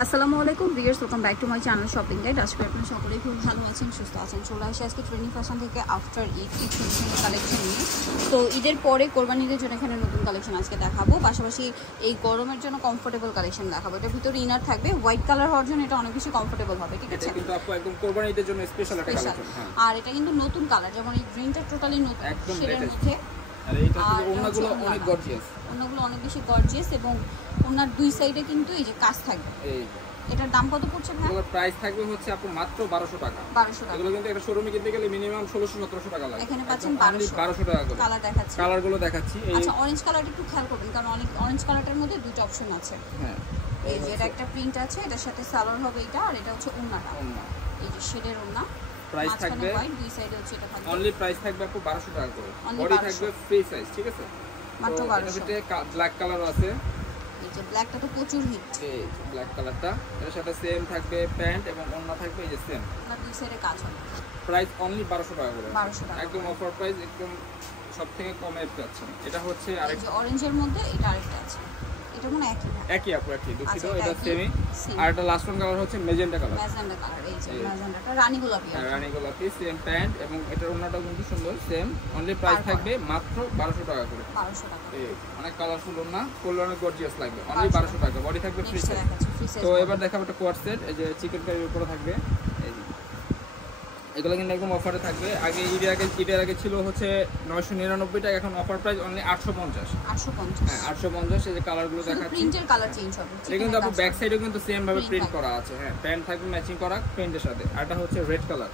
আসসালামু আলাইকুম viewers, welcome back to my channel shopping guide. আজকে আপনারা সকলেই খুব ভালো আছেন, সুস্থ আছেন। চলে আসি আজকে ট্রেন্ডিং ফ্যাশন থেকে আফটার ঈদ কিছু কালেকশন নিয়ে। তো ঈদের পরে কোরবানি ঈদের জন্য এখানে নতুন কালেকশন আজকে দেখাবো, পাশাপাশি এই গরমের জন্য কমফোর্টেবল কালেকশন দেখাবো। এটার ভিতরে ইনার থাকবে, হোয়াইট কালার হওয়ার জন্য এটা অনেক বেশি কমফোর্টেবল হবে, ঠিক আছে? কিন্তু আপু একদম কোরবানি ঈদের জন্য স্পেশাল একটা কালেকশন। আর এটা কিন্তু নতুন কালার, যেমন এই গ্রিনটা টোটালি নতুন শেডের মধ্যে। আর এইটা কিন্তু ওড়নাগুলো অনেক গর্জিয়াস, ওড়নাগুলো অনেক বেশি গর্জিয়াস এবং ওড়নার দুই সাইডে কিন্তু এই যে কাজ থাকবে। এই এটার দাম কত পড়ছে ভাই? এগুলোর প্রাইস থাকবে হচ্ছে আপু মাত্র 1200 টাকা। 1200 টাকা। এগুলো কিন্তু একটা শোরুমে কিনতে গেলে মিনিমাম 1600-1700 টাকা লাগে। এখানে পাচ্ছেন 1200 টাকা করে। কালার দেখাচ্ছি, কালারগুলো দেখাচ্ছি। আচ্ছা অরেঞ্জ কালারটা একটু খেয়াল করবেন, কারণ অনেক অরেঞ্জ কালারটার মধ্যে দুটো অপশন আছে। হ্যাঁ, এই যে এটা একটা প্রিন্ট আছে, এটার সাথে সালোয়ার হবে এটা, আর এটা হচ্ছে ওড়নাটা। এই যে শেডের ওড়না, প্রাইস থাকবে হোয়াইট, দুই সাইডে হচ্ছে এটা থাকবে। অনলি প্রাইস থাকবে আপু 1200 টাকা করে। বডি থাকবে ফ্রি সাইজ, ঠিক আছে? মাত্র 1200। এটাতে ব্ল্যাক কালার আছে। এই যে ব্ল্যাকটা তো প্রচুর হিট, এই ব্ল্যাক কালারটা এর সাথে সেম থাকবে, প্যান্ট এবং ওড়না থাকবে এই যে সেম। আর দুই সাইডে কাজ হবে। প্রাইস অনলি 1200 টাকা করে। 1200 টাকা একদম অফার প্রাইস, একদম সবথেকে কমে পাচ্ছেন। এটা হচ্ছে এই আরেকটা যে অরেঞ্জের মধ্যে এটা আরেকটা আছে, এটা মনে একই না? একই আপু, একই দুঃখিত, আচ্ছা, এটা সেমই। same। আর এটা লাস্ট ওয়ান কালার হচ্ছে মেজেন্টা কালার। ম্যাজেন্টা কালার, এই যে ম্যাজেন্টাটা রানী গোলাপি। হ্যাঁ, রানী গোলাপি, সেম প্যান্ট এবং এটার ওড়নাটাও কিন্তু সুন্দর, সেম। অনলি প্রাইস থাকবে মাত্র 1200 টাকা করে। 1200 টাকা। এই অনেক কালারফুল ওড়না, করলে অনেক গর্জিয়াস লাগবে। অনলি 1200 টাকা। বডি থাকবে ফ্রি সাইজ। তো এবার দেখাবো একটা কোয়াড সেট, এই যে চিকেন কারির উপরে থাকবে। এই যে এগুলো কিন্তু একদম অফারে থাকবে। আগে ঈদের আগে ছিল হচ্ছে 999 টাকা, এখন অফার প্রাইস অনলি 850। 850। হ্যাঁ, 850। এই যে কালারগুলো দেখাচ্ছি, প্রিন্টের কালার চেঞ্জ হবে। এটা কিন্তু আপু ব্যাক সাইডেও কিন্তু সেম ভাবে প্রিন্ট করা আছে। হ্যাঁ, প্যান্ট থাকবে ম্যাচিং করা প্রিন্টের সাথে। আর এটা হচ্ছে রেড কালার।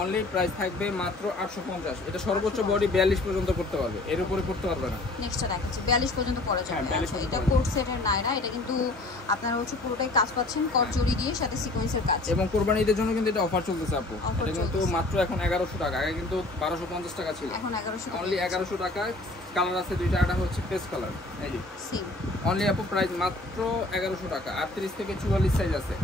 অনলি প্রাইস থাকবে মাত্র 850। এটা সর্বোচ্চ বডি 42 পর্যন্ত করতে পারবে, এর উপরে করতে পারবে না। নেক্সটটা দেখাচ্ছি, 42 পর্যন্ত করা যাবে। আচ্ছা, এটা কোট সেটের নাইরা, এটা কিন্তু আপনারা হচ্ছে পুরোটাই কাজ পাচ্ছেন, কট জড়ি দিয়ে সাথে সিকোয়েন্সের কাজ। এবং কুরবানি ঈদের জন্য কিন্তু এটা অফার চলতেছে আপু। এটা কিন্তু মাত্র এখন 1100 টাকা, আগে কিন্তু 1250 টাকা ছিল, এখন 1100 টাকা। অনলি 1100 টাকা। কালার আছে দুইটা, একটা হচ্ছে পেস্ট কালার। এই যে সেম অনলি আপু প্রাইস মাত্র 1100 টাকা। 38 থেকে 44 সাইজ আছে।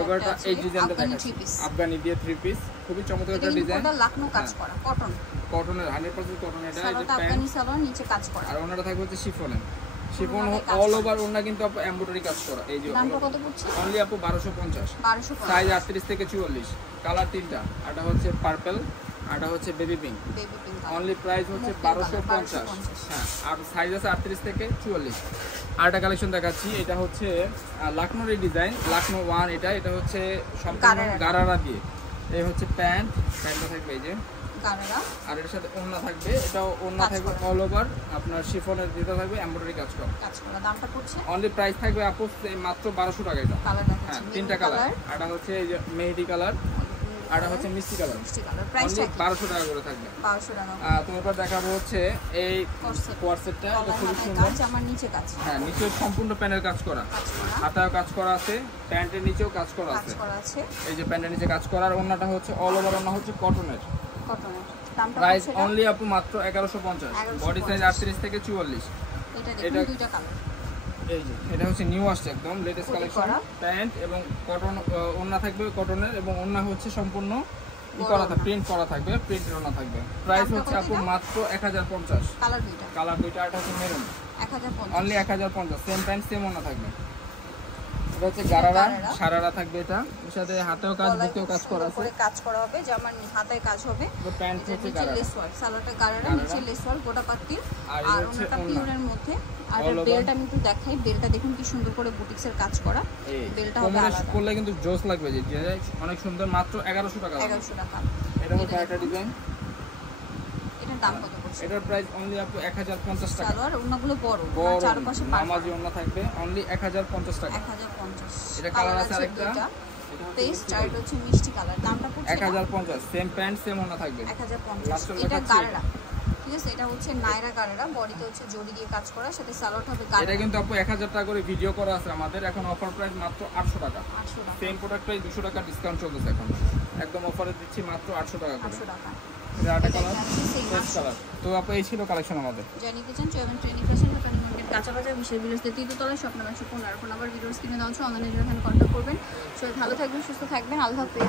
এবারটা এই ডিজাইনটা দেখাচ্ছি, আফগানি দিয়ে 3 পিস, খুবই চমৎকার একটা ডিজাইন। এটা লাকনো কাজ করা, কটন, কটনের 100% কটন। এটা এই যে আফগানি সালোয়ার, নিচে কাজ করা। আর ওনাটা থাকবে হচ্ছে শিফনের। শিফন অল ওভার ওনা কিন্তু আপু এমব্রয়ডারি কাজ করা। এই যে দামটা কত পড়ছে? অনলি আপু 1250। 1250 সাইজ 38 থেকে 44। কালার তিনটা, এটা হচ্ছে পার্পল, এটা হচ্ছে baby pink. Baby pink. Only price হচ্ছে 1250। হ্যাঁ, আর সাইজ আছে 38 থেকে 44। আরেকটা কালেকশন দেখাচ্ছি, এটা হচ্ছে লাকনোর এই ডিজাইন, লাকনো 1। এটা হচ্ছে সম্পূর্ণ গারারা দিয়ে। এই হচ্ছে প্যান্টটা থাকবে এই যে গারারা, আর এর সাথে ওড়না থাকবে। এটাও ওড়না থাকবে অল ওভার আপনার শিফনের দিতে থাকবে এমব্রয়ডারি কাজ করা। দামটা পড়ছে অনলি প্রাইস থাকবে আপু মাত্র 1200 টাকা। এটা কালার দেখাচ্ছি, হ্যাঁ, তিনটা কালার। এটা হচ্ছে এই যে মেহেদি কালার, আর এটা হচ্ছে মিষ্টি কালার। প্রাইস 1200 টাকা করে থাকবে। 1200 টাকা। তো এবার দেখাবো হচ্ছে এই কোয়াড সেটটা। এটা খুব সুন্দর। আমার নিচে কাজ, হ্যাঁ, নিচে সম্পূর্ণ প্যানেল কাজ করা, হাতায় কাজ করা আছে, প্যান্টের নিচেও কাজ করা আছে। এই যে প্যান্টের নিচে কাজ করা। আর ওড়নাটা হচ্ছে অল ওভার, ওড়না হচ্ছে কটনের। প্রাইস অনলি আপু মাত্র 1150। বডি সাইজ 38 থেকে 44। এটা দুইটা কালার। এই যে এটা হচ্ছে নিউ আসছে, একদম লেটেস্ট কালেকশন। প্যান্ট এবং কটন ওড়না থাকবে কটনের, এবং ওড়না হচ্ছে সম্পূর্ণ করা থাকবে, প্রিন্ট করা থাকবে, প্রিন্টের ওড়না থাকবে। প্রাইস হচ্ছে আপু মাত্র 1050। কালার দুইটা, এটা হচ্ছে maroon. 1050 only 1050। Same pant same ওড়না থাকবে। এটা হচ্ছে গারারা, সারারা থাকবে। এটা এর সাথে হাতেও কাজ, বুকেও কাজ করা আছে, কাজ করা হবে, জামার হাতায় কাজ হবে। প্যান্ট হচ্ছে গারারা, লেস ওয়ার্ক, সালোয়ারটা গারারা, নিচে লেস ওয়ার্ক, গোটা পাত্তি। আর ওনাটা পিওরের মধ্যে। আর বেলটা আমি একটু দেখাই, বেলটা দেখুন কি সুন্দর করে বুটিক্সের কাজ করা। বেলটা হবে আলাদা, করলে কিন্তু জোস লাগবে, যে অনেক সুন্দর। মাত্র 1100 টাকা। 1100 টাকা। এটা হচ্ছে একটা ডিজাইন। এটার দাম কত পড়ছে? এটার প্রাইস অনলি আপু 1050 টাকা। সালোয়ার ওন্নাগুলো বড়, চারপাশে নামাজি ওন্না থাকবে, অনলি 1050 টাকা। 1050। এটা কালার আছে আরেকটা, পেস্ট, আর এটা হচ্ছে মিষ্টি কালার। দামটা পড়ছে 1050। সেম প্যান্ট সেম ওন্না থাকবে, 1050। এটা গারারা, ঠিক আছে? এটা হচ্ছে নাইরা গারারা, বডিতে হচ্ছে জড়ি দিয়ে কাজ করা, সাথে সালোয়ারটা হবে গারারা। এটা কিন্তু আপু 1000 টাকা করে ভিডিও করা আছে আমাদের। এখন অফার প্রাইস মাত্র 800 টাকা। 800 টাকা। সেম প্রোডাক্ট প্রাইস 200 টাকা ডিসকাউন্ট চলতেছে এখন, একদম অফারে দিচ্ছি মাত্র 800 টাকা করে। 800 টাকা। এটা আটা কালার, পেস্ট কালার। তো আপু এই ছিল কালেকশন আমাদের। জানিয়ে চান চয়েন ট্রেনিং ফ্যাশন বা ট্রেনিং মার্কেট কাঁচা বাজার বিশেষ বিলেসতে তৃতীয়তলা স্বপ্ন 915। আর ফোন নাম্বার ভিডিওর স্ক্রিনে দেওয়া আছে, অনলাইনে যেখানে কন্ট্যাক্ট করবেন। সবাই ভালো থাকবেন, সুস্থ থাকবেন, আল্লাহ হাফেজ।